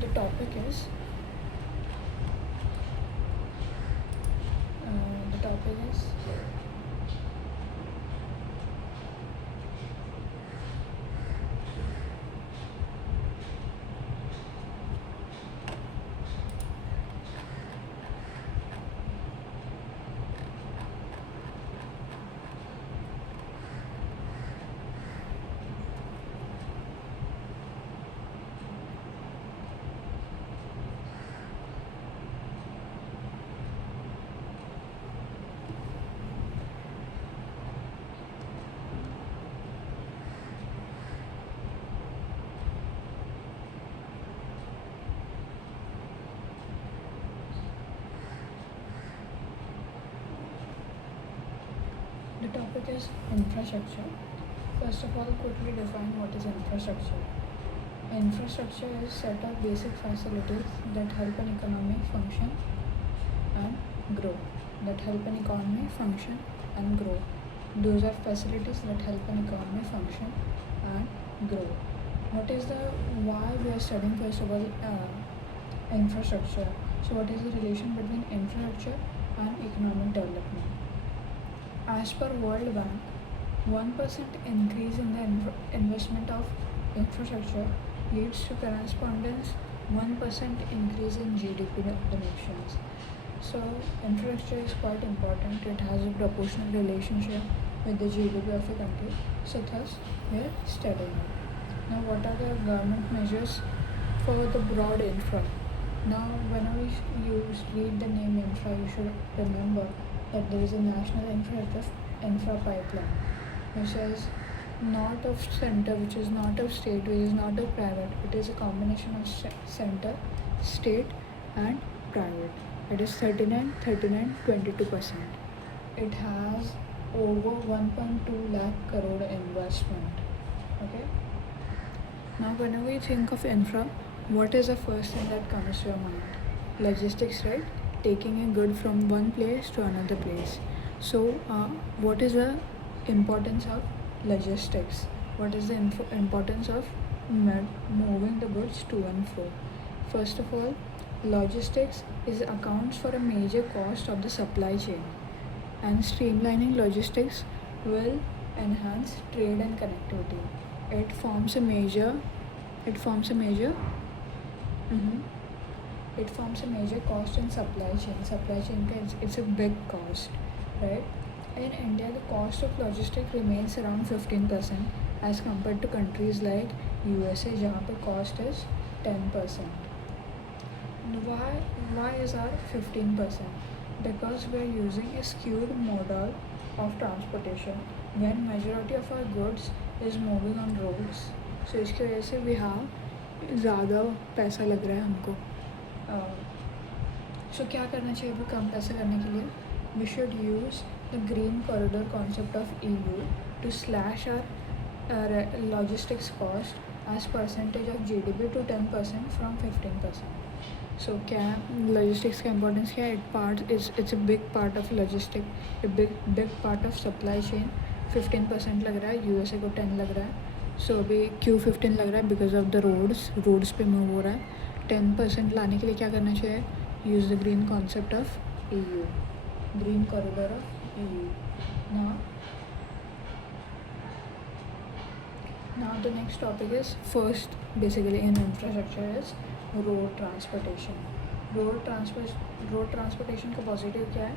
the topic is the topic is infrastructure. First of all, quickly define what is infrastructure. Infrastructure is set of basic facilities that help an economy function and grow. Those are facilities that help an economy function and grow. What is the why we are studying first of all infrastructure? So what is the relation between infrastructure and economic development? As per World Bank, 1% increase in the investment of infrastructure leads to correspondence 1% increase in GDP of the nations. So infrastructure is quite important. It has a proportional relationship with the GDP of a country. So thus we are studying it. Now what are the government measures for the broad infra? Now whenever you read the name infra, you should remember that there is a national infra pipeline, which is not of center, which is not of state, which is not of private. It is a combination of center, state and private. It is 39, 22%. It has over 1.2 lakh crore investment. Okay. Now whenever you think of infra, what is the first thing that comes to your mind? Logistics, right? Taking a good from one place to another place. So what is the importance of logistics? What is the importance of moving the goods to and fro? First of all, logistics accounts for a major cost of the supply chain, and streamlining logistics will enhance trade and connectivity. It forms a major cost in supply chain. It's a big cost, right? In India, the cost of logistics remains around 15% as compared to countries like USA, where the cost is 10%. Why is our 15%? Because we are using a skewed model of transportation when majority of our goods is moving on roads. So इसकी वजह से we have ज़्यादा पैसा लग रहा है हमको. So क्या करना चाहिए वो कम पैसा करने के लिए? We should use the green corridor concept of EU to slash our logistics cost as percentage of GDP to 10% from 15%. So क्या logistics का importance क्या है? It's a big part of logistics, a big part of supply chain. 15% लग रहा है, USA को 10 लग रहा है. So अभी क्यों 15 लग रहा है? Because of the roads पे move हो रहा है. 10% लाने के लिए क्या करना चाहिए? Use the green concept of EU, green corridor of EU. Now the next topic is first basically in infrastructure is road transportation. Road transportation का positive क्या है?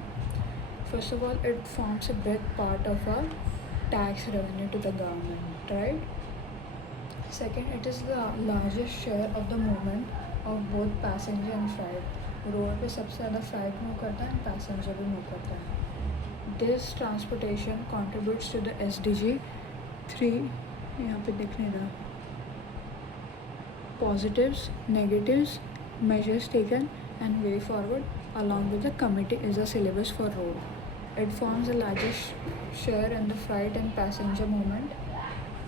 First of all, it forms a big part of our tax revenue to the government, right? Second, it is the largest share of the movement of both passenger and freight. Road पे सबसे ज़्यादा freight move करता है and passenger भी move करता है. This transportation contributes to the SDG 3. यहाँ पे दिख नहीं रहा. Positives, negatives, measures taken and way forward along with the committee is the syllabus for road. It forms the largest share in the freight and passenger movement.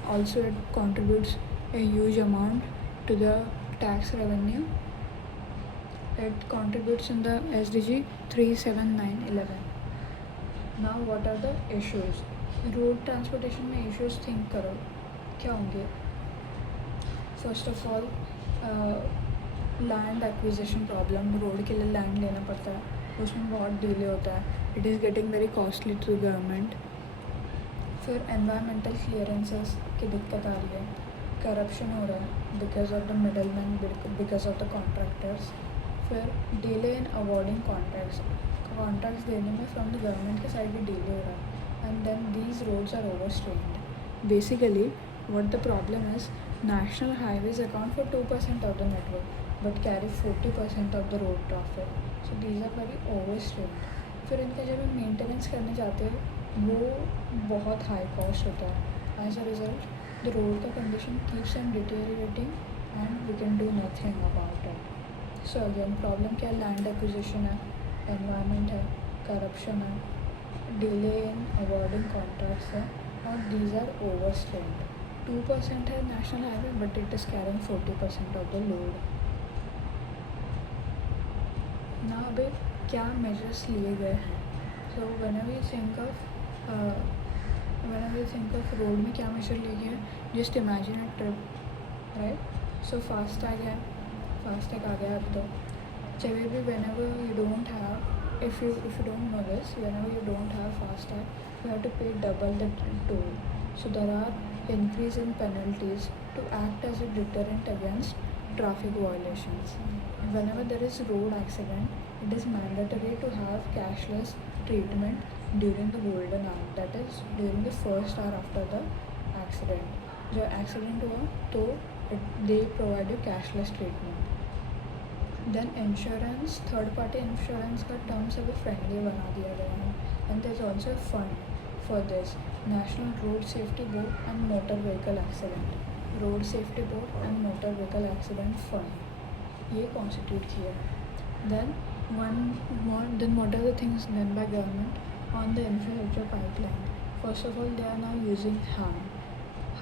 Also it contributes a huge amount to the tax revenue. It contributes in the SDG 3, 7, 9, 11. Now what are the issues? Road transportation में issues think करो क्या होंगे. First of all land acquisition problem, road के लिए लैंड लेना पड़ता है, उसमें बहुत डिले होता है, it is getting very costly to government. फिर एनवायरमेंटल क्लियरेंसेस की दिक्कत आ रही है, करप्शन हो रहा है because of the middleman, because of the contractors. फिर डिले इन अवॉर्डिंग कॉन्ट्रैक्ट्स देने में फ्रॉम द गवर्नमेंट के साइड भी डिले हो रहा है. And then these roads are overstrained. Basically what the problem is, national highways account for 2% of the network but carry 40% of the road traffic, so these are very overstrained. फिर इनका जब हम मेंटेनेंस करने जाते हैं वो बहुत हाई कॉस्ट होता है. As a result the road का condition keeps on deteriorating and we can do nothing about it. So again problem क्या है, लैंड एक्विजिशन है, एनवायरनमेंट है, करप्शन है, डिले इन अवॉर्डिंग कॉन्ट्रैक्ट्स है, और दीज आर ओवरस्ट्रेन्ड. 2% है national highway but it is carrying 40% of the load. ना अभी क्या मेजर्स लिए गए हैं. So whenever you think of road में क्या मेजर लिए गए हैं, just imagine a trip, right. सो फास्टैग है, फास्टैग आ गया अब तो. जब भी whenever you don't have, if you don't know this, whenever you don't have FASTag, you have to pay double the toll. So there are increase in penalties to act as a deterrent against traffic violations. Whenever there is road accident, it is mandatory to have cashless treatment during the golden hour, that is during the first hour after the accident. जब accident हुआ तो they provide you cashless treatment. Then insurance, third party insurance का terms अभी friendly बना दिया गया है. And there is also fund for this, national road safety board and motor vehicle accident, road safety board and motor vehicle accident fund, ये constitute किया. Then what are the things done by government on the infrastructure pipeline? First of all, they are now using HAM,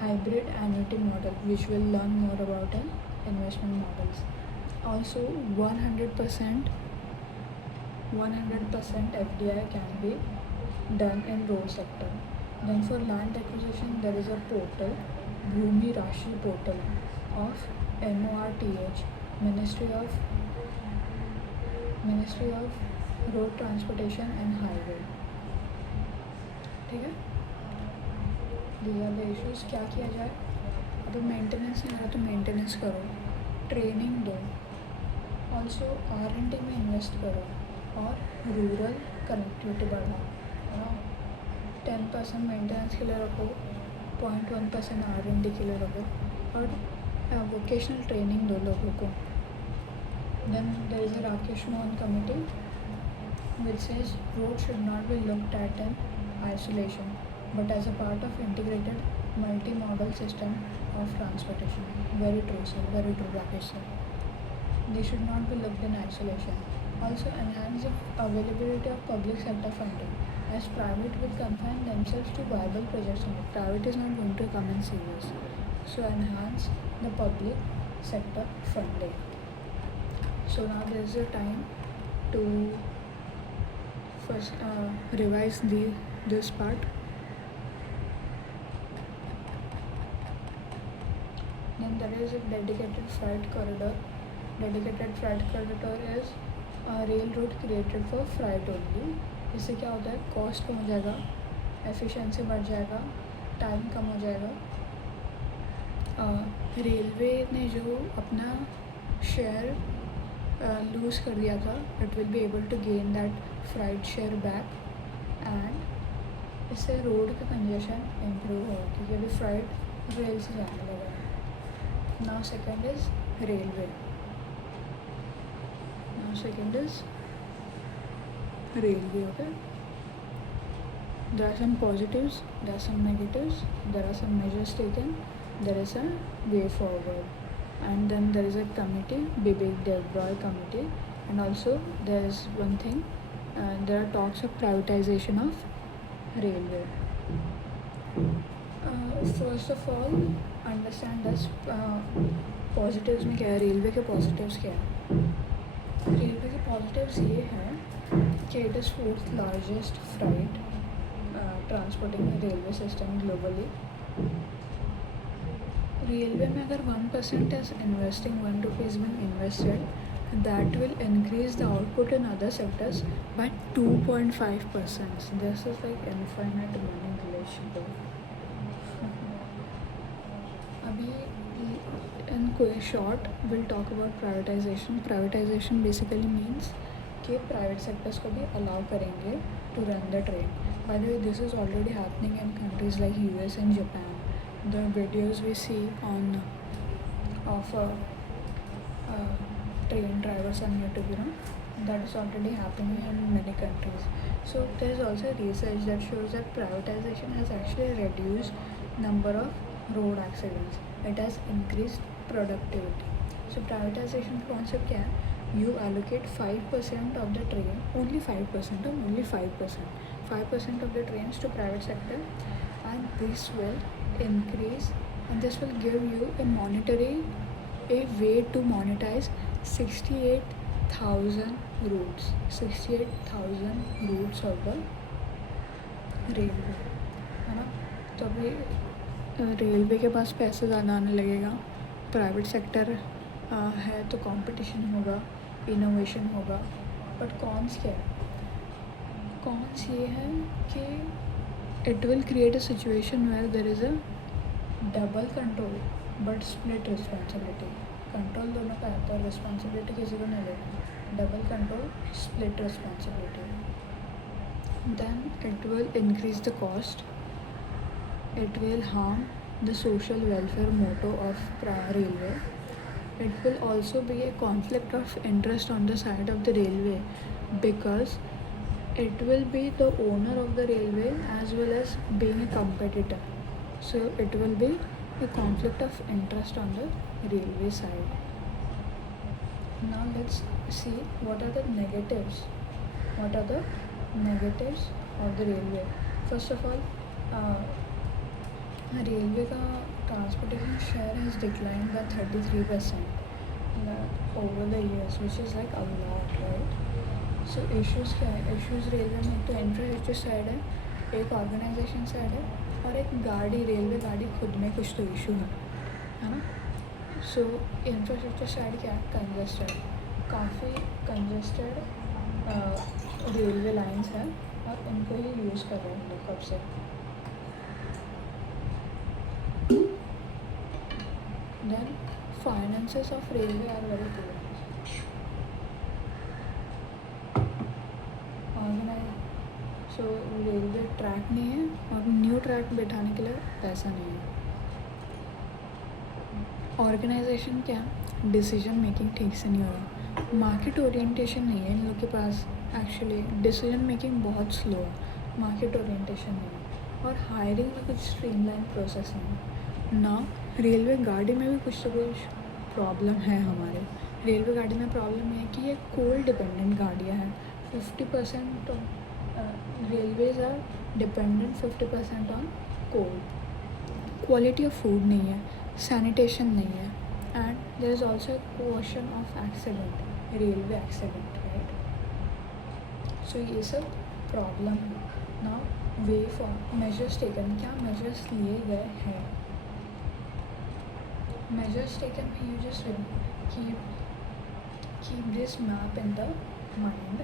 hybrid annuity model, which we'll learn more about in investment models. Also 100% FDI can be done in road sector. Then for land acquisition there is a portal, Bhumi Rashi portal of MORTH, Ministry of Road Transportation and Highway. ठीक है, these are the issues. क्या किया जाए, अभी मेंटेनेंस नहीं आ रहा तो मेंटेनेंस करो, ट्रेनिंग दो, ऑल्सो R&D में इन्वेस्ट करो, और रूरल कनेक्टिविटी बढ़ाओ. 10% मेंटेनेंस के लिए रखो, 0.1% R&D के लिए रखो, और वोकेशनल ट्रेनिंग दो लोगों को. Then there is a Rakesh Mohan committee which says road should not be looked at in isolation but as a part of integrated multimodal system of transportation. Very true sir, very true Rakesh sir. They should not be looked in isolation. Also enhance the availability of public sector funding, as private will confine themselves to viable projects only. Private is not going to come in serious. So enhance the public sector funding. So now there is a time to first revise this part. Then there is a dedicated freight corridor. Dedicated freight corridor is a railroad created for freight only. इससे क्या होता है, कॉस्ट कम हो जाएगा, एफिशिएंसी बढ़ जाएगा, टाइम कम हो जाएगा. रेलवे ने जो अपना शेयर लूज़ कर दिया था, it will be able to gain that freight share back. And इससे रोड का कंजेशन इम्प्रूव होगा क्योंकि अभी फ्राइट रेल से जाने लगा है. Now second is railway. Okay. There are some positives, there are some negatives, there are some measures taken, there is a way forward. And then there is a committee, bibek debroy committee, and also there is one thing, there are talks of privatization of railway. First of all, understand this. Positives में क्या है, रेलवे के पॉजिटिव्स क्या है. रेलवे के पॉजिटिव्स ये हैं कि it is fourth largest freight transporting railway system globally. Railway में अगर 1% is investing, 1 rupee is being invested, that will increase the output in other sectors by 2.5%. This is like infinite money relationship. अभी in short we'll talk about privatization. Privatization basically means कि private sectors को भी allow करेंगे to run the train. By the way, this is already happening in countries like US and Japan. The videos we see on of train drivers on YouTube, that is already happening in many countries. So there is also research that shows that privatization has actually reduced number of road accidents. It has increased productivity. So privatization concept क्या है? You allocate 5% of the train, only 5%, only 5%, 5% of the trains to private sector, and this will increase, and this will give you a way to monetize 68,000 routes, 68,000 routes of the railway, है ना. तो अभी रेलवे के पास पैसे ज़्यादा आने लगेगा, प्राइवेट सेक्टर है तो कंपटीशन होगा, इनोवेशन होगा. बट कॉन्स क्या है? कॉन्स ये है कि it will create a situation where there is a double control but split responsibility. Control दोनों का है तो रिस्पॉन्सिबिलिटी किसी को नहीं लेगी. Double control, split responsibility. Then it will increase the cost. It will harm the social welfare motto of railway. It will also be a conflict of interest on the side of the railway, because it will be the owner of the railway as well as being a competitor. So it will be a conflict of interest on the railway side. Now let's see what are the negatives. What are the negatives of the railway? First of all, railway का transportation share has decline by 33% over the years, which is like a lot, right? So issues क्या है? Issues railway में तो infrastructure side है, एक organisation side है, और एक गाड़ी, रेलवे गाड़ी खुद में कुछ तो इशू है ना. सो इंफ्रास्ट्रक्चर साइड क्या है? कंजेस्टेड, काफ़ी कंजेस्टेड रेलवे लाइंस हैं और उनको ही यूज़ कर रहे हैं लोग कब से. Then finances of railway are very poor. So railway track नहीं है और न्यू ट्रैक बैठाने के लिए पैसा नहीं है. ऑर्गेनाइजेशन क्या? डिसीजन मेकिंग ठीक से नहीं हो रहा. मार्केट ओरिएंटेशन नहीं है इन लोग के पास. एक्चुअली डिसीजन मेकिंग बहुत स्लो है, मार्केट ओरिएंटेशन नहीं है, और हायरिंग में कुछ स्ट्रीमलाइन प्रोसेस नहीं है ना. रेलवे गाड़ी में भी कुछ तो कुछ प्रॉब्लम है. हमारे रेलवे गाड़ी में प्रॉब्लम है कि ये कोल डिपेंडेंट गाड़ियाँ हैं. 50% railways are dependent 50% on coal. Quality of food नहीं है, सैनिटेशन नहीं है, and there is also question of accident, railway accident, right. So ये सब प्रॉब्लम है. Now way for measures taken, क्या मेजर्स लिए गए हैं? Measures taken, you just keep this map in the mind.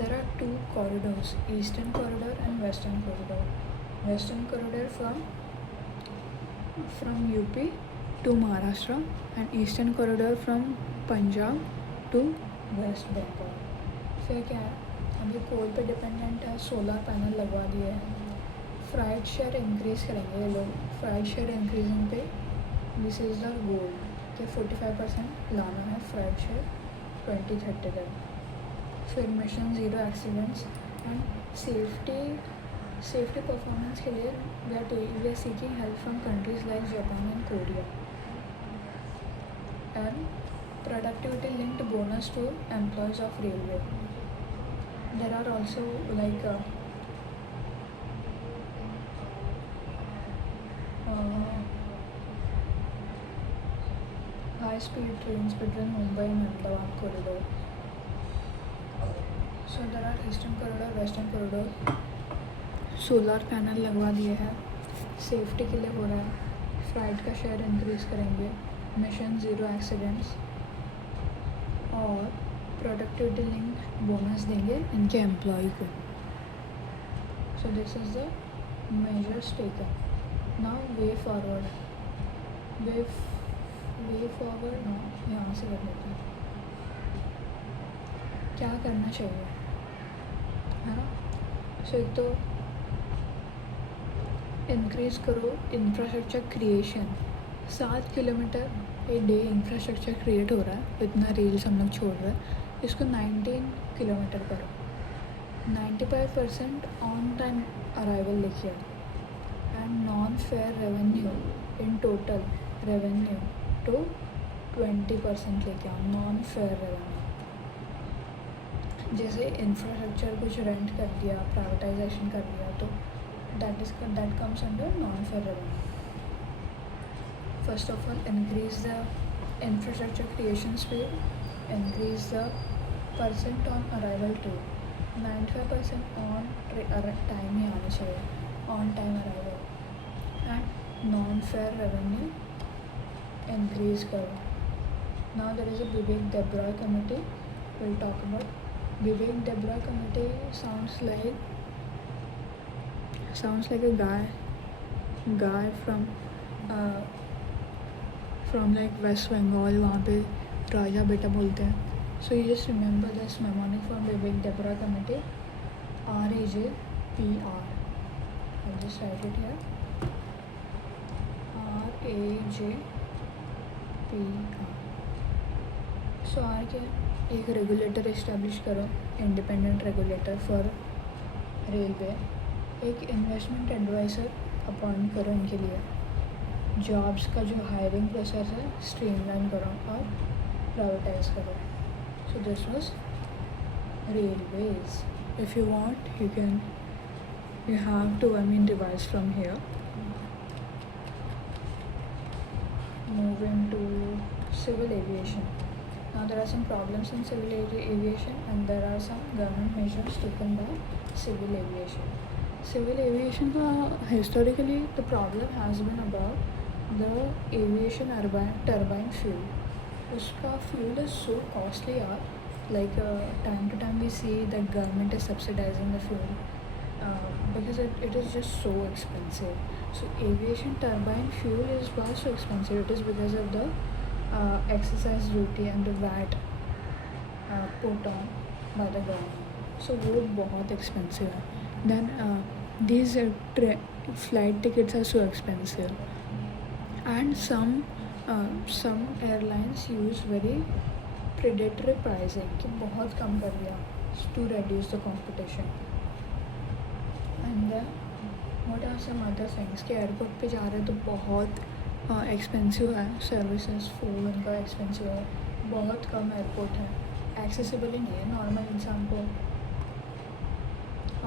There are two corridors, eastern corridor and western corridor. Western corridor from UP to Maharashtra, and eastern corridor from Punjab to West Bengal. फिर क्या है? अभी कोल पे डिपेंडेंट है, solar panel लगवा दिए हैं. Fried share increase करेंगे ये लोग. फ्राइड शेयर इंक्रीजिंग पे दिस इज़ द गोल कि 45% लाना है फ्राइड शेयर 2030 तक. फिर mission zero accidents and safety performance के लिए we are seeking help from countries like Japan and Korea. And productivity linked bonus to employees of railway. There are also like high-speed trains between Mumbai and Ahmedabad corridor. So there are eastern corridor, western corridor. Solar panel लगवा दिए हैं, सेफ्टी के लिए हो रहा है. फ्लाइट का share increase करेंगे, मिशन ज़ीरो एक्सीडेंट्स और प्रोडक्टिविटी लिंक बोनस देंगे इनके एम्प्लॉय को. So this is the measures taken. Now way forward. Way forward now यहाँ से कर लेते हैं. क्या करना चाहिए, है ना. सो एक तो इंक्रीज़ करो infrastructure creation. 7 kilometre a day infrastructure create हो रहा है, इतना रेल्स हम लोग छोड़ रहे हैं. इसको 19 किलोमीटर करो. 95% ऑन टाइम अराइवल लिखिए. And non fair revenue in total revenue तो 20% लेके आओ. नॉन फेयर रेवेन्यू जैसे इंफ्रास्ट्रक्चर कुछ रेंट कर दिया, प्राइवेटाइजेशन कर दिया, तो that comes under non-fair revenue. First of all, increase the infrastructure creation speed, increase the percent on arrival to 95% on time ही आना चाहिए, on time arrival. And non-fair revenue increase करो. Now there is a bibek debroy committee. We'll talk about bibek debroy committee. Sounds like a guy from like West Bengal. वहाँ पे राजा बेटा बोलते हैं. So you just remember this mnemonic from bibek debroy committee. RAJPR. I'll just write it here. RAJPR. So R क्या है? एक regulator establish करो, independent regulator for railway. एक इन्वेस्टमेंट एडवाइज़र अपॉइंट करो इनके लिए. जॉब्स का जो हायरिंग प्रोसेस है स्ट्रीमलाइन करो और प्राइवेटाइज करो. So this was railways. If you want you have to revise from here. Moving to civil aviation. Now there are some problems in civil aviation and there are some government measures taken by civil aviation. Civil aviation historically the problem has been about the aviation turbine fuel. Uska fuel is so costly yaar. Like time to time we see that government is subsidizing the fuel because it is just so expensive. So aviation turbine fuel is why so expensive. It is because of the excise duty and the VAT put on by the government. So वो बहुत expensive है. Then these flight tickets are so expensive, and some airlines use very predatory pricing कि बहुत कम कर दिया to reduce the competition. And then what are some other things कि एयरपोर्ट पे जा रहे हैं तो बहुत एक्सपेंसिव है सर्विसेज. फूड उनका एक्सपेंसिव है, बहुत कम एयरपोर्ट है, एक्सेसिबल ही नहीं है नॉर्मल इंसान को.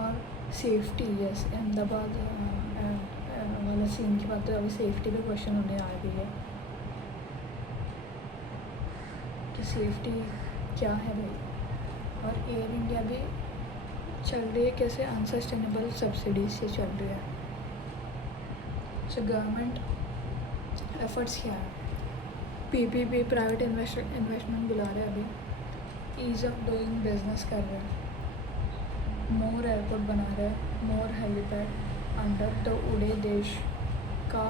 और सेफ्टी, यस अहमदाबाद वाला सीन की बात तो अभी सेफ्टी पे क्वेश्चन होने आ रही है कि सेफ्टी क्या है भाई. और एयर इंडिया भी चल रही है कैसे अनसस्टेनेबल सब्सिडीज से चल रही है. सो गवर्नमेंट एफर्ट्स क्या है? पीपीपी प्राइवेट इन्वेस्टमेंट बुला रहे हैं अभी. ईज़ ऑफ डूइंग बिजनेस कर रहे हैं, मोर एयरपोर्ट बना रहे हैं, मोर हेलीपैड अंडर द उड़े देश का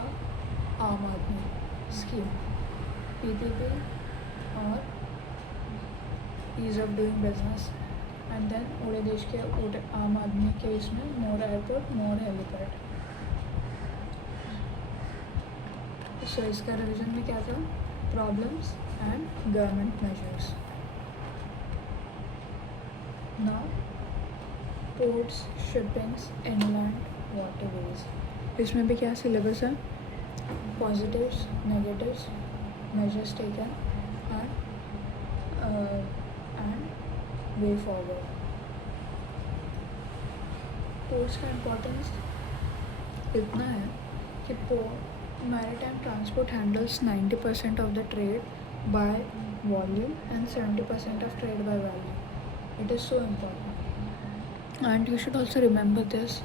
आम आदमी स्कीम. पीपीपी और ease of doing business and then उड़े देश के आम आदमी के इसमें मोर एयरपोर्ट, मोर हेलीपैड. सो इसका रिविजन में क्या था? Problems and government measures. Now ports, shippings, inland waterways. इसमें भी क्या सिलेबस है? Positives, negatives, measures taken and way forward. Ports का इम्पोर्टेंस इतना है कि maritime transport handles 90% of the trade by volume and 70% of trade by value. It is so important. And you should also remember this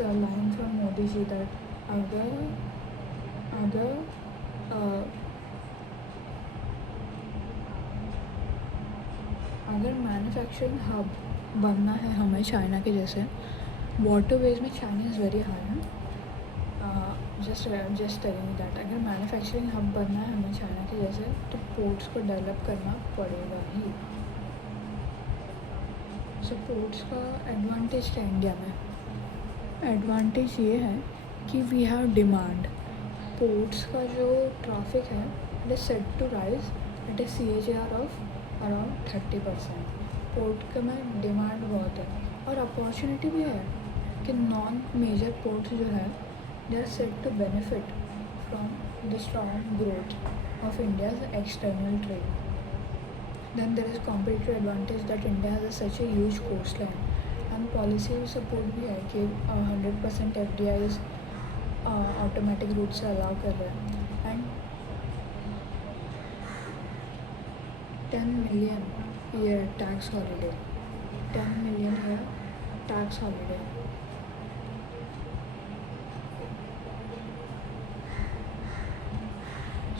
line from Modi ji that अगर अगर manufacturing hub बनना है हमें चाइना के जैसे, वाटरवेज में चाइना इज़ वेरी हाई है। Just telling that अगर मैन्युफैक्चरिंग हब बनना है हमें चाइना के जैसे, तो पोर्ट्स को डेवलप करना पड़ेगा ही। सो पोर्ट्स का एडवांटेज क्या इंडिया में? एडवांटेज ये है कि वी हैव डिमांड। पोर्ट्स का जो ट्रैफिक है it is set to rise at a CAGR of around 30%। Port का में डिमांड बहुत है और अपॉर्चुनिटी भी है कि नॉन मेजर पोर्ट्स जो है they are set to benefit from the strong growth of India's external trade. Then there is competitive advantage that India has such a huge coastline and policy support भी है कि 100% FDIs automatic route से allow कर रहे हैं and 10 million year tax holiday, 10 million year tax holiday.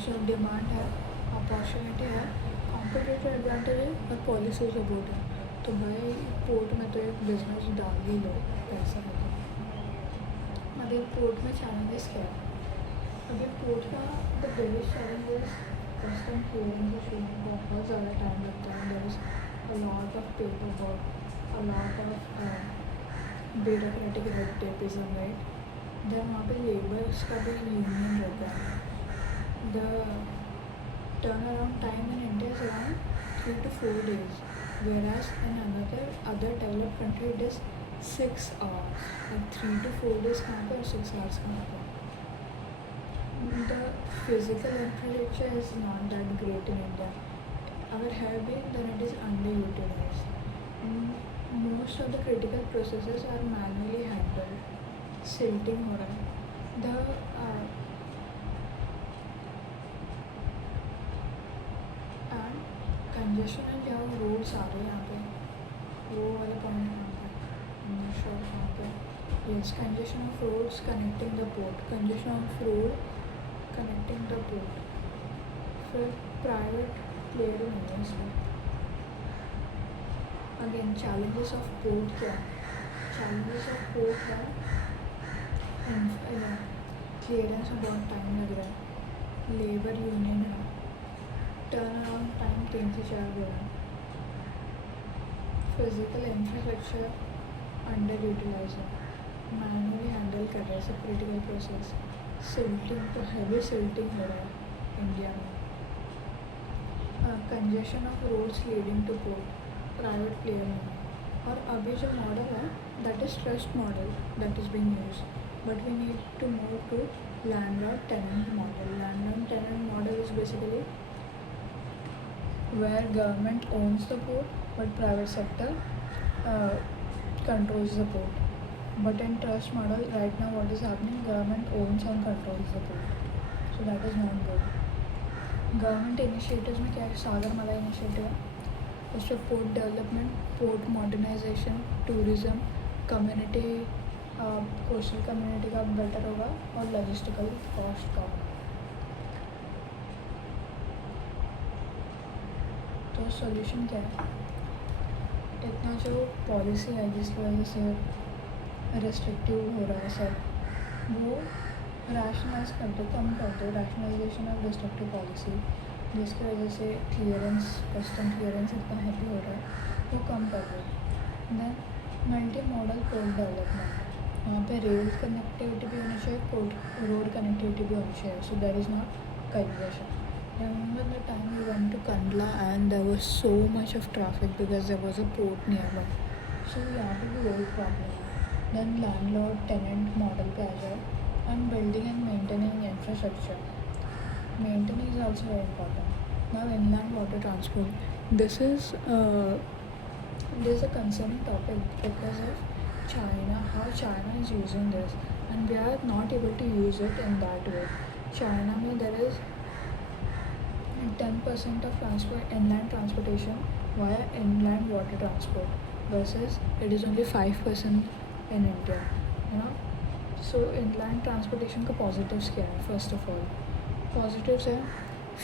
So demand है, अपॉर्चुनिटी है, competitive advantage है और पॉलिसी सपोर्ट है। तो भाई पोर्ट में तो एक बिजनेस डाल ही लो, पैसा है। अभी पोर्ट में चैलेंजेस क्या है? अभी पोर्ट का the biggest challenges custom clearing issue में बहुत ज़्यादा टाइम लगता है। There is a lot of paper work, a lot of bureaucratic red tapism, right. Then वहाँ पे लेबर्स का भी यूनियन रहता है। The turnaround time in India is around 3 to 4 days, whereas in other developed country it is 6 hours. Like 3 to 4 days कहाँ पे और 6 hours कहाँ पे? The physical infrastructure is not that great in India. अगर है भी then it is underutilized. Most of the critical processes are manually handled. Silting हो रहा है. The कंजेशन है क्या रोड्स आ रहे हैं यहाँ पे, वो वाले पॉइंट कहाँ पे? श्योर कहाँ पे? Yes, congestion of roads connecting the port, congestion of road connecting the port. फिर प्राइवेट प्लेयर नहीं है इसमें। अगेन चैलेंजेस ऑफ पोर्ट क्या है? चैलेंजेस ऑफ पोर्ट क्या है? क्लियरेंस में बहुत टाइम लग रहा है, लेबर यूनियन है, टर्न अराउंड टाइम 3 से 4 दिन है, फिजिकल इंफ्रास्ट्रक्चर अंडर यूटिलाइज है, मैनुअली हैंडल कर रहे हैं सब क्रिटिकल प्रोसेस। सिल्टिंग तो हैवी सिल्टिंग हो रहा है इंडिया में। Congestion of roads leading to port, private player में। और अभी जो मॉडल है that is trust model that is being used, but we need to move to landlord tenant model. Landlord tenant model is basically where government owns the port but private sector controls the port. But in trust model right now what is happening, government owns and controls the port, so that is not good. Government initiatives में क्या है? Sagarmala initiative है, उससे port development, port modernisation, tourism, community, coastal community का better होगा और logistical cost का होगा। तो सॉल्यूशन क्या है? इतना जो पॉलिसी है जिसकी वजह से रेस्ट्रिक्टिव हो रहा है सब, वो रैशनलाइज कर दो, कम कर दो। रैशनलाइजेशन ऑफ रेस्ट्रिक्टिव पॉलिसी जिसकी वजह से क्लियरेंस, कस्टम क्लियरेंस इतना हैवी हो रहा है, वो कम कर दो। Then multimodal port development, वहाँ पे रेल कनेक्टिविटी भी होनी चाहिए, पोर्ट रोड कनेक्टिविटी भी होनी चाहिए, so there is not congestion. Remember the time we went to Kandla and there was so much of traffic because there was a port nearby. So यहाँ पे भी वही प्रॉब्लम है। Then landlord tenant model पे आ जाए, and building and maintaining infrastructure. Maintenance is also very important. Now inland water transport. This is a concerning topic because of China, how China is using this, and we are not able to use it in that way. China में there is 10% of inland transportation via inland water transport versus it is only 5% in India, you know. So inland transportation का पॉजिटिव्स क्या है? First of all positives है,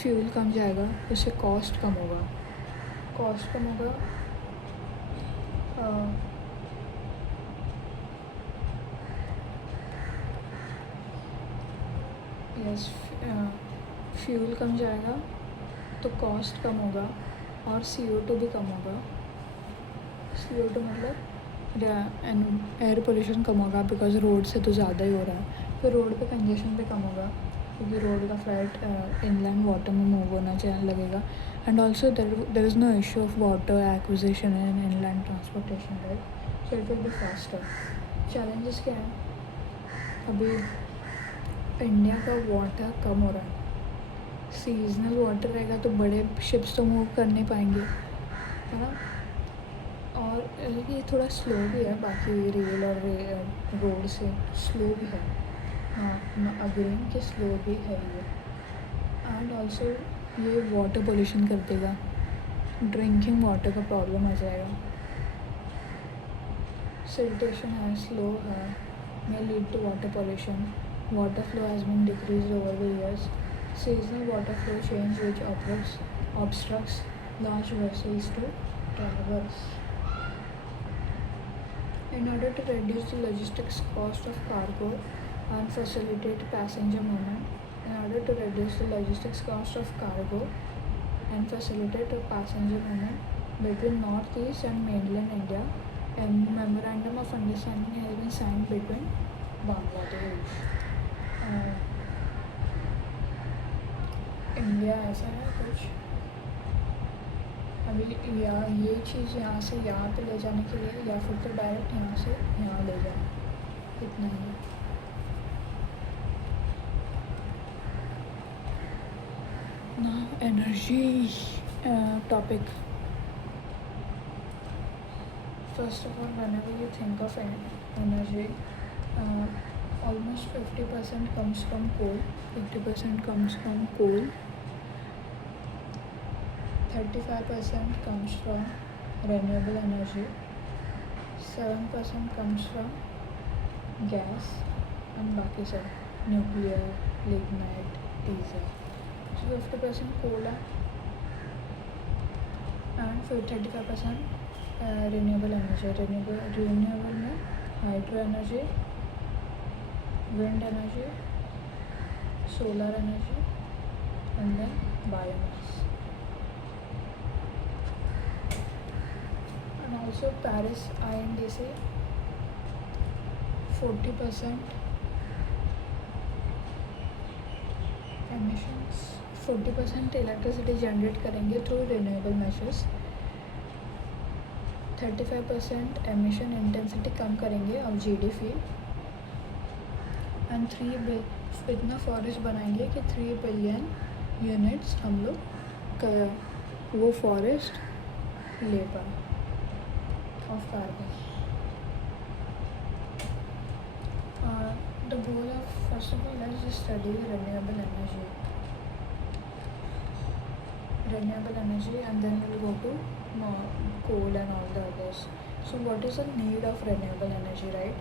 फ्यूल कम जाएगा, इससे कॉस्ट कम होगा। Yes, fuel कम जाएगा तो कॉस्ट कम होगा और CO2 भी कम होगा। CO2 मतलब एयर पोल्यूशन कम होगा, बिकॉज रोड से तो ज़्यादा ही हो रहा है, तो रोड पे कंजेशन भी कम होगा, क्योंकि रोड का फ्लाइट इनलैंड वाटर में मूव होना लगेगा। And also there is no issue of water acquisition in inland transportation, right? So it will be faster. Challenges क्या हैं? अभी इंडिया का वाटर कम हो रहा है, सीजनल वाटर रहेगा तो बड़े शिप्स तो मूव कर नहीं पाएंगे, है ना? और ये थोड़ा स्लो भी है, बाकी रेल और रोड से स्लो भी है। हाँ, मैं अग्री कि स्लो भी है ये। एंड ऑल्सो ये वाटर पोल्यूशन कर देगा, ड्रिंकिंग वाटर का प्रॉब्लम आ जाएगा। सिल्टेशन है, स्लो है, may lead to water pollution. Water flow has been decreased over the years. Seasonal water flow change which obstructs large vessels to traverse. In order to reduce the logistics cost of cargo and facilitate passenger movement, between Northeast and mainland India, a memorandum of understanding has been signed between Bangladesh इंडिया। ऐसा है कुछ अभी, या ये चीज़ यहाँ से यहाँ पे ले जाने के लिए, या फिर तो डायरेक्ट यहाँ से यहाँ ले जाए, इतना ही। Now energy topic. First of all, whenever you think of energy, almost 50% comes from coal, 35% comes from renewable energy, 7% comes from gas, and बाकी सब nuclear, lignite, diesel. So 50% coal है and फिर 35% renewable energy. Renewable में hydro energy, wind energy, solar energy, and then biomass. And also Paris INDC 40% emissions, 40% electricity generate करेंगे through renewable measures, 35% emission intensity कम करेंगे of GDP, and इतना फॉरेस्ट बनाएंगे कि 3 बिलियन यूनिट्स हम लोग वो फॉरेस्ट ले पाए of carbon. The goal of, first of all, let's just study renewable energy and then we'll go to coal and all the others. So what is the need of renewable energy, right?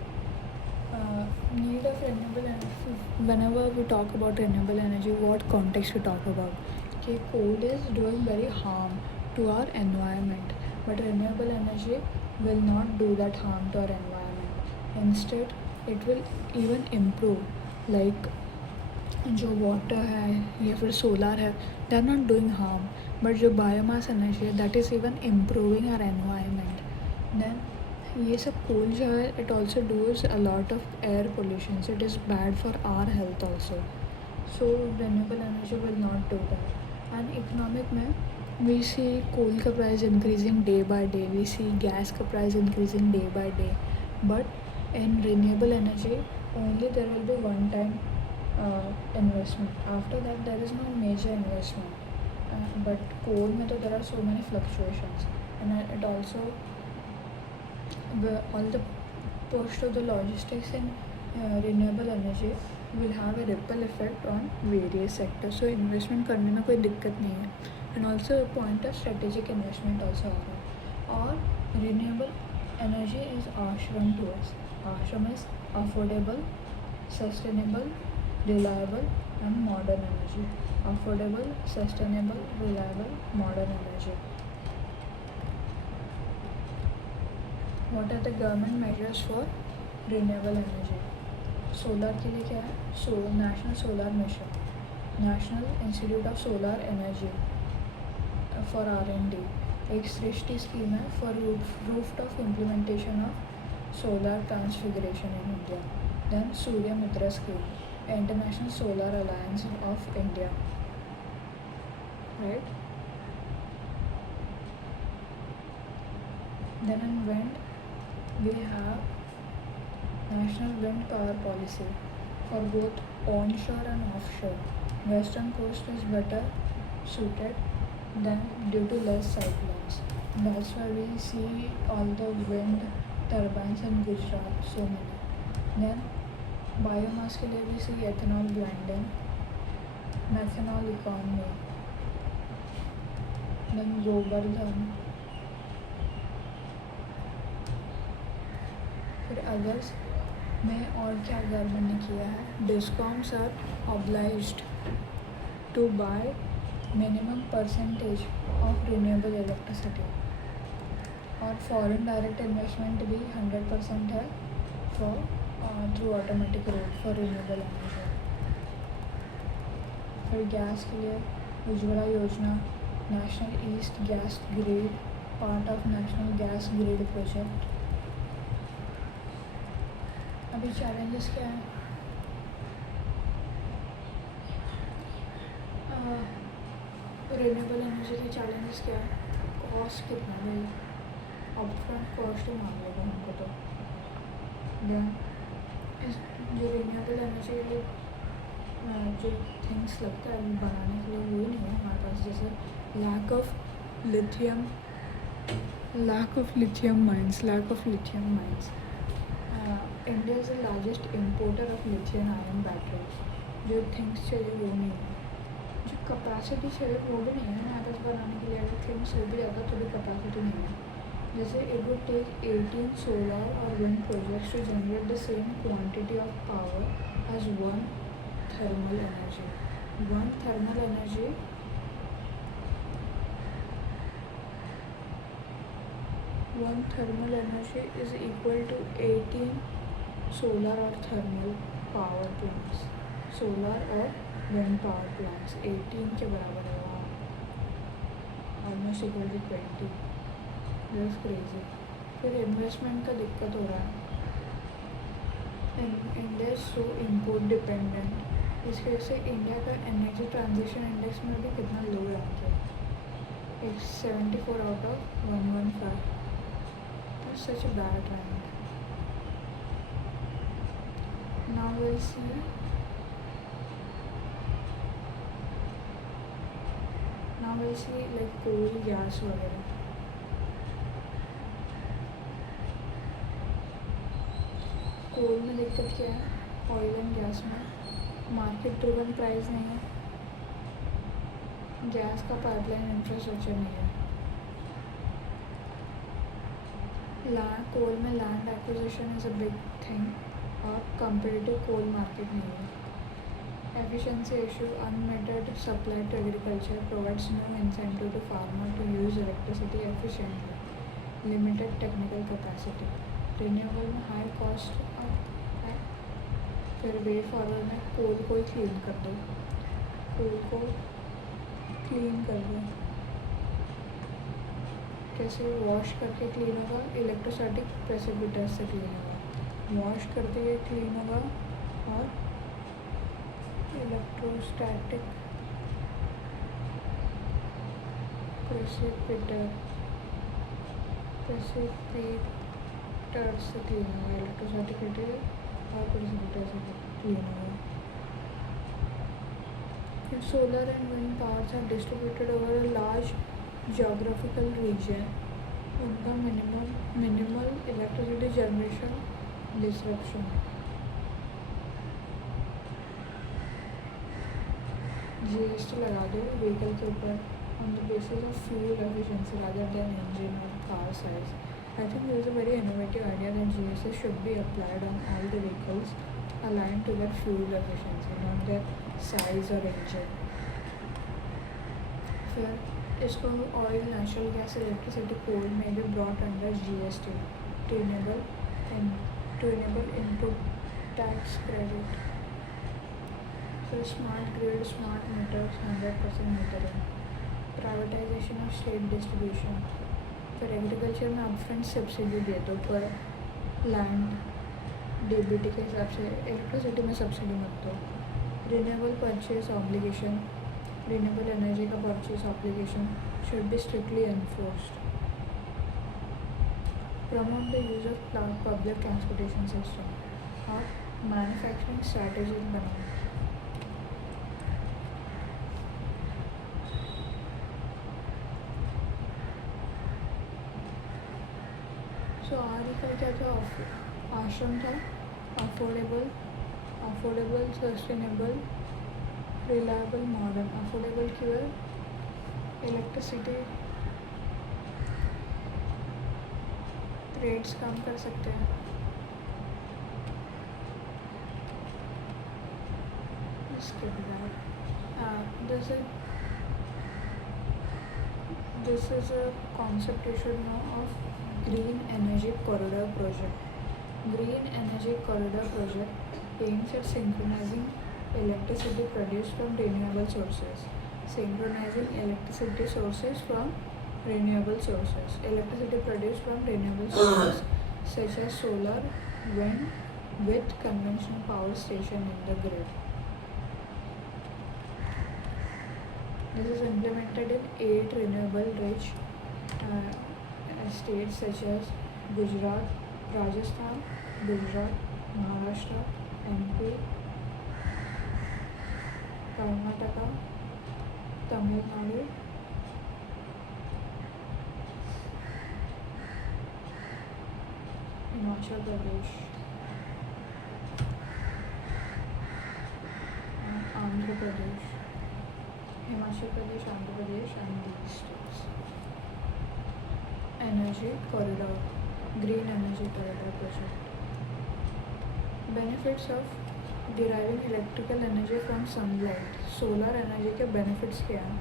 Need of renewable energy, whenever we talk about renewable energy, what context we talk about? Okay, coal is doing very harm to our environment, but renewable energy will not do that harm to our environment. Instead, it will even improve, like जो water है या फिर solar है, they are not doing harm, but जो biomass energy है that is even improving our environment. Then ये सब coal जो है, it also does a lot of air pollution, it is bad for our health also. So renewable energy will not do that. And economic में we see coal का price increasing day by day, we see gas का price increasing day by day, but in renewable energy only there will be one time investment. After that there is no major investment. But coal में तो there are so many fluctuations, and it also all the push to the logistics in renewable energy will have a ripple effect on various sectors. So investment करने में कोई दिक्कत नहीं है, and also a point of strategic investment also आ रहा है। और renewable energy is ASRM to us. ASRM is affordable, sustainable, reliable, and modern energy. Affordable, sustainable, reliable, modern energy. What are the government measures for renewable energy? Solar के लिए क्या है? National solar mission, national institute of solar energy for R&D, एक Srishti scheme है for rooftop implementation of solar transfiguration in India. Then Surya Mitra scheme, international solar alliance of India, right? Then in wind, we have National Wind Power Policy for both onshore and offshore. Western coast is better suited than due to less cyclones. That's why we see all the wind turbines in Gujarat, so many. Then biomass के लिए we see ethanol blending, methanol economy. Then Govardhan. फिर अगस्त में और क्या गवर्नमेंट ने किया है? Discoms are obliged to buy minimum percentage of renewable electricity. और फॉरेन डायरेक्ट इन्वेस्टमेंट भी 100% है for through automatic road for renewable energy. फिर गैस के लिए Ujjwala Yojana, national east gas grid, part of national gas grid project. अभी challenges क्या हैं? Renewable energy के चैलेंजेस क्या है? कॉस्ट कितना है? अपफ्रंट कॉस्ट ही मान लेगा हमको तो. देन जो रिन्यूएबल एनर्जी के लिए जो थिंग्स लगता है बनाने के लिए वो ही नहीं है हमारे पास. जैसे lack of lithium mines. India is the largest importer of lithium ion batteries. जो थिंग्स चाहिए वो नहीं है, जो कैपेसिटी चाहिए वो भी नहीं है हमारे पास बनाने के लिए. अगर थिंग्स हो भी जाता तो भी कैपेसिटी नहीं है. जैसे इट वुड टेक 18 सोलर और wind projects to generate the same quantity of power as one thermal energy. One thermal energy is equal to 18 solar or thermal power plants. Solar और विंड पावर प्लांट्स 18 के बराबर है वहाँ, almost equal to 20. That's crazy. फिर investment का दिक्कत हो रहा है. India is so import dependent. इसकी वजह से इंडिया का एनर्जी ट्रांजिशन इंडेक्स में भी कितना लो रैंक है. इट्स 74 out of 115. That's such a bad rank. Now we'll see like coal, gas वगैरह. कोल में दिक्कत क्या है? ऑयल एंड गैस में मार्केट ड्रिवन प्राइस नहीं है. गैस का पाइपलाइन इंफ्रास्ट्रक्चर नहीं है. कोल में land acquisition is a big thing और कंपेरेटिव कोल मार्केट नहीं है. Efficiency issue, unmetered supply to agriculture, provides no incentive to farmer to use electricity efficiently, limited technical capacity. Renewable में हाई कॉस्ट है. फिर वे फॉरवर्ड में कोल को ही क्लीन कर दो. कैसे वॉश करके क्लीन होगा? इलेक्ट्रोस्टैटिक प्रेसिपिटेट से क्लीन होगा. वॉश करते हुए क्लीन होगा और इलेक्ट्रोस्टैटिक प्रेसिपिटेट से क्लीन होगा. इलेक्ट्रोस्टैटिक और प्रेसिपिटेट से क्लीन होगा. Solar and wind powers are distributed over a large geographical region. उनका minimal electricity generation disruption. GST लगा दो व्हीकल के ऊपर on the basis of fuel efficiency rather than engine or car size. I think this is a very innovative idea that GST should be applied on all the vehicles aligned to their fuel efficiency, not their size or engine. Fifth is coal, oil, natural gas, electricity, coal may be brought under GST to enable input tax credit. So smart grid, smart meters, 100% metering. Privatization of state distribution. For agriculture में upfront subsidy दे दो पर land DBT के हिसाब से इलेक्ट्रिसिटी में subsidy मत दो. Renewable purchase obligation, renewable energy का purchase obligation should be strictly enforced. Promote the use of public transportation system और मैन्युफैक्चरिंग स्ट्रैटेजीज बनाओ. सो आर का क्या था, आश्रम था, affordable, sustainable, reliable, modern. Affordable क्यों है? इलेक्ट्रिसिटी रेट्स कम कर सकते हैं. इसके बाद this is a concept you should know of Green Energy Corridor Project. Green Energy Corridor Project aims at synchronizing electricity produced from renewable sources. Synchronizing electricity sources from renewable sources. Electricity produced from renewable sources such as solar, wind with conventional power station in the grid. This is implemented in 8 renewable rich states such as Gujarat, Rajasthan, Gujarat, Maharashtra, MP, Karnataka, Tamil Nadu, Himachal Pradesh, Andhra Pradesh, Himachal Pradesh, Andhra Pradesh, and these states. Energy Corridor, Green Energy Corridor Project. Benefits of deriving electrical energy from sunlight. Solar energy के benefits क्या हैं?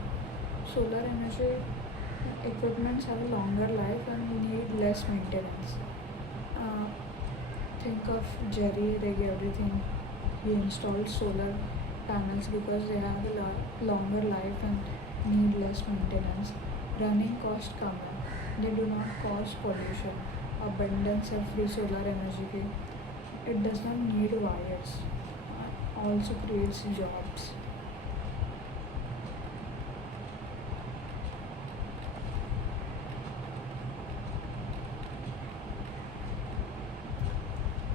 Solar energy equipments have a longer life and need less maintenance. Think of Jerry rig, everything. He installed solar panels because they have a longer life and need less maintenance. Running cost कम है. They do not cause pollution. Abundance of free solar energy. It does not need wires. Also creates jobs.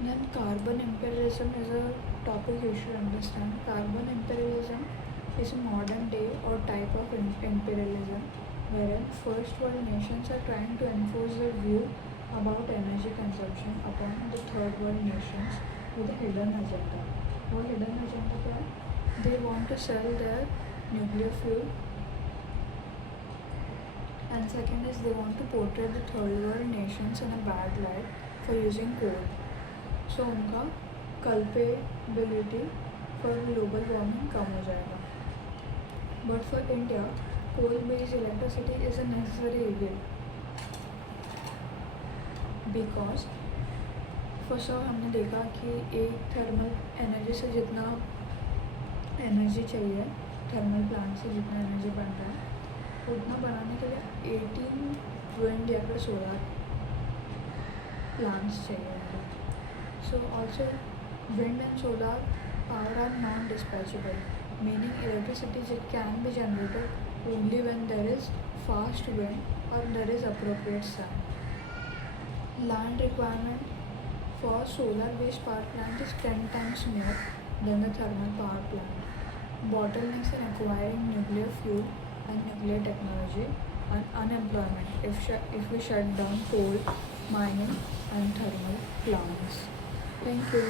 Then carbon imperialism is a topic you should understand. Carbon imperialism is a modern day or type of imperialism wherein first world nations are trying to enforce their view about energy consumption upon the third world nations with a hidden agenda. What hidden agenda क्या है? They want to sell their nuclear fuel, and second is they want to portray the third world nations in a bad light for using coal. So उनका culpability for global warming कम हो जाएगा. But for India, coal-based electricity is a necessary evil because first of हमने देखा कि एक thermal energy से जितना एनर्जी चाहिए, थर्मल प्लांट से जितना एनर्जी बन रहा है उतना बनाने के लिए 18 विंड या फिर सोलर प्लांट्स चाहिए होंगे. So also wind and solar power are non dispatchable, meaning electricity can be generated only when there is fast wind or there is appropriate sun. Land requirement for solar based power plant is 10 times more than the thermal power plant. Bottlenecks in acquiring nuclear fuel and nuclear technology and unemployment if we shut down coal mining and thermal plants. Thank you.